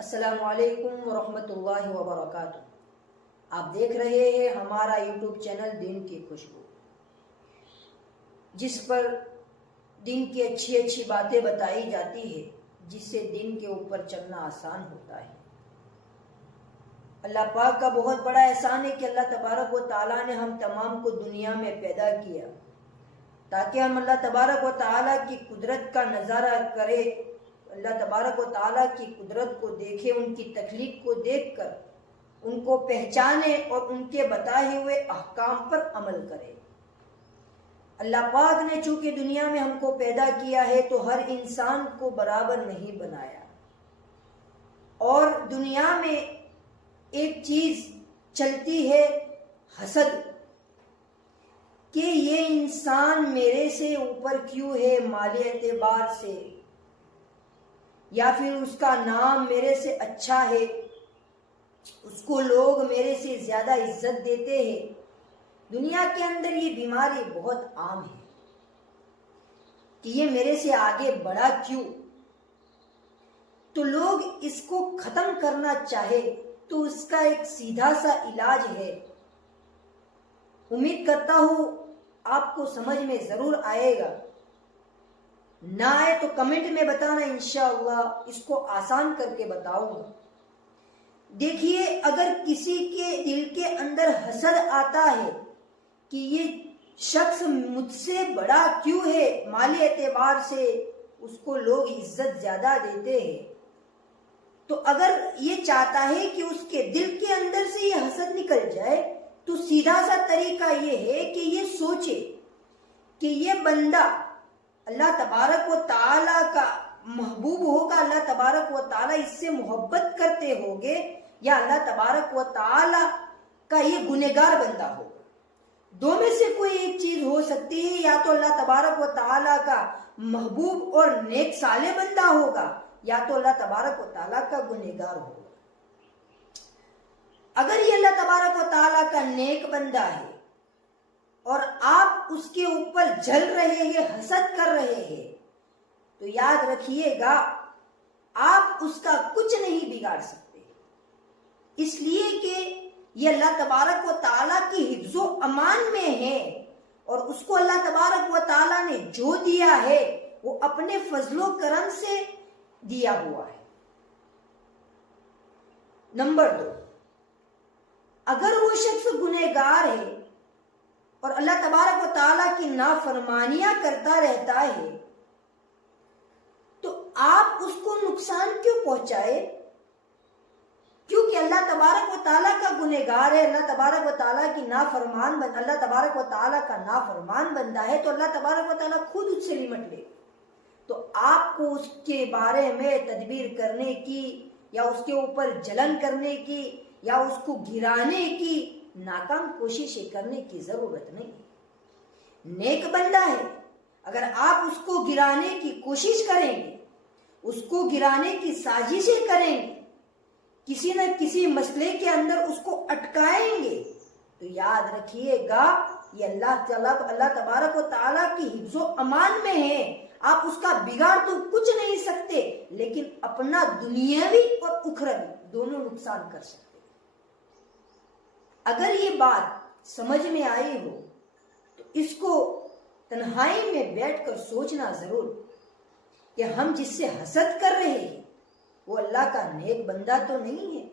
السلام علیکم ورحمۃ اللہ وبرکاتہ۔ آپ دیکھ رہے ہیں ہمارا یوٹیوب چینل دین کی خوشبو، جس پر دین کی اچھی اچھی باتیں بتائی جاتی ہے، جس سے دین کے اوپر چلنا آسان ہوتا ہے۔ اللہ پاک کا بہت بڑا احسان ہے کہ اللہ تبارک و تعالیٰ نے ہم تمام کو دنیا میں پیدا کیا تاکہ ہم اللہ تبارک و تعالیٰ کی قدرت کا نظارہ کرے، اللہ تبارک و تعالیٰ کی قدرت کو دیکھے، ان کی تخلیق کو دیکھ کر ان کو پہچانے اور ان کے بتائے ہوئے احکام پر عمل کرے۔ اللہ پاک نے چونکہ دنیا میں ہم کو پیدا کیا ہے تو ہر انسان کو برابر نہیں بنایا، اور دنیا میں ایک چیز چلتی ہے حسد، کہ یہ انسان میرے سے اوپر کیوں ہے مالی اعتبار سے، یا پھر اس کا نام میرے سے اچھا ہے، اس کو لوگ میرے سے زیادہ عزت دیتے ہیں۔ دنیا کے اندر یہ بیماری بہت عام ہے کہ یہ میرے سے آگے بڑھا کیوں۔ تو لوگ اس کو ختم کرنا چاہے تو اس کا ایک سیدھا سا علاج ہے۔ امید کرتا ہوں آپ کو سمجھ میں ضرور آئے گا، نہ آئے تو کمنٹ میں بتانا، انشاءاللہ اس کو آسان کر کے بتاؤں گا۔ دیکھیے، اگر کسی کے دل کے اندر حسد آتا ہے کہ یہ شخص مجھ سے بڑا کیوں ہے، مالی اعتبار سے اس کو لوگ عزت زیادہ دیتے ہیں، تو اگر یہ چاہتا ہے کہ اس کے دل کے اندر سے یہ حسد نکل جائے تو سیدھا سا طریقہ یہ ہے کہ یہ سوچے کہ یہ بندہ اللہ تبارک و تعالیٰ کا محبوب ہوگا، اللہ تبارک و تعالیٰ اس سے محبت کرتے ہوگے، یا اللہ تبارک و تعالیٰ کا یہ گنہگار بندہ ہوگا۔ دو میں سے کوئی ایک چیز ہو سکتی ہے، یا تو اللہ تبارک و تعالیٰ کا محبوب اور نیک صالح بندہ ہوگا، یا تو اللہ تبارک و تعالیٰ کا گنہگار ہوگا۔ اگر یہ اللہ تبارک و تعالیٰ کا نیک بندہ ہے اور آپ اس کے اوپر جل رہے ہیں، حسد کر رہے ہیں، تو یاد رکھیے گا آپ اس کا کچھ نہیں بگاڑ سکتے، اس لیے کہ یہ اللہ تبارک و تعالیٰ کی حفظ و امان میں ہے، اور اس کو اللہ تبارک و تعالیٰ نے جو دیا ہے وہ اپنے فضل و کرم سے دیا ہوا ہے۔ نمبر 2، اگر وہ شخص گنہگار ہے اور اللہ تبارک و تعالیٰ کی نافرمانیاں کرتا رہتا ہے، تو آپ اس کو نقصان کیوں پہنچائے؟ کیونکہ اللہ تبارک و تعالیٰ کا گنہگار ہے، اللہ تبارک و تعالیٰ کی اللہ تبارک و تعالیٰ کا نافرمان بندہ ہے، تو اللہ تبارک و تعالیٰ خود اس سے نمٹ لے، تو آپ کو اس کے بارے میں تدبیر کرنے کی، یا اس کے اوپر جلن کرنے کی، یا اس کو گرانے کی ناکام کوششیں کرنے کی ضرورت نہیں۔ نیک بندہ ہے، اگر آپ اس کو گرانے کی کوشش کریں گے، اس کو گرانے کی سازشیں کریں گے، کسی نہ کسی مسئلے کے اندر اس کو اٹکائیں گے، تو یاد رکھیے گا یہ اللہ تبارک و تعالیٰ کی حفظ و امان میں ہے۔ آپ اس کا بگاڑ تو کچھ نہیں سکتے، لیکن اپنا دنیاوی اور اخروی دونوں نقصان کر سکتے۔ اگر یہ بات سمجھ میں آئی ہو تو اس کو تنہائی میں بیٹھ کر سوچنا ضرور کہ ہم جس سے حسد کر رہے ہیں وہ اللہ کا نیک بندہ تو نہیں ہے۔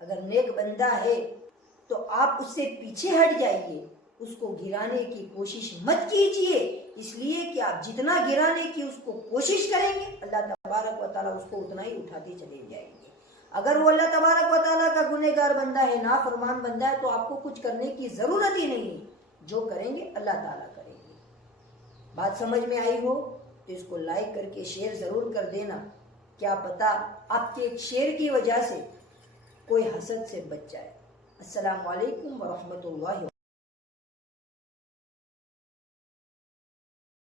اگر نیک بندہ ہے تو آپ اس سے پیچھے ہٹ جائیے، اس کو گرانے کی کوشش مت کیجیے، اس لیے کہ آپ جتنا گرانے کی اس کو کوشش کریں گے، اللہ تبارک و تعالیٰ اس کو اتنا ہی اٹھاتے چلے جائیں گے۔ اگر وہ اللہ تبارک و تعالیٰ کا گنہگار بندہ ہے، نافرمان بندہ ہے، تو آپ کو کچھ کرنے کی ضرورت ہی نہیں، جو کریں گے اللہ تعالیٰ کریں گے۔ بات سمجھ میں آئی ہو تو اس کو لائک کر کے شیئر ضرور کر دینا، کیا پتا آپ کے ایک شیئر کی وجہ سے کوئی حسد سے بچ جائے۔ السلام علیکم ورحمۃ اللہ۔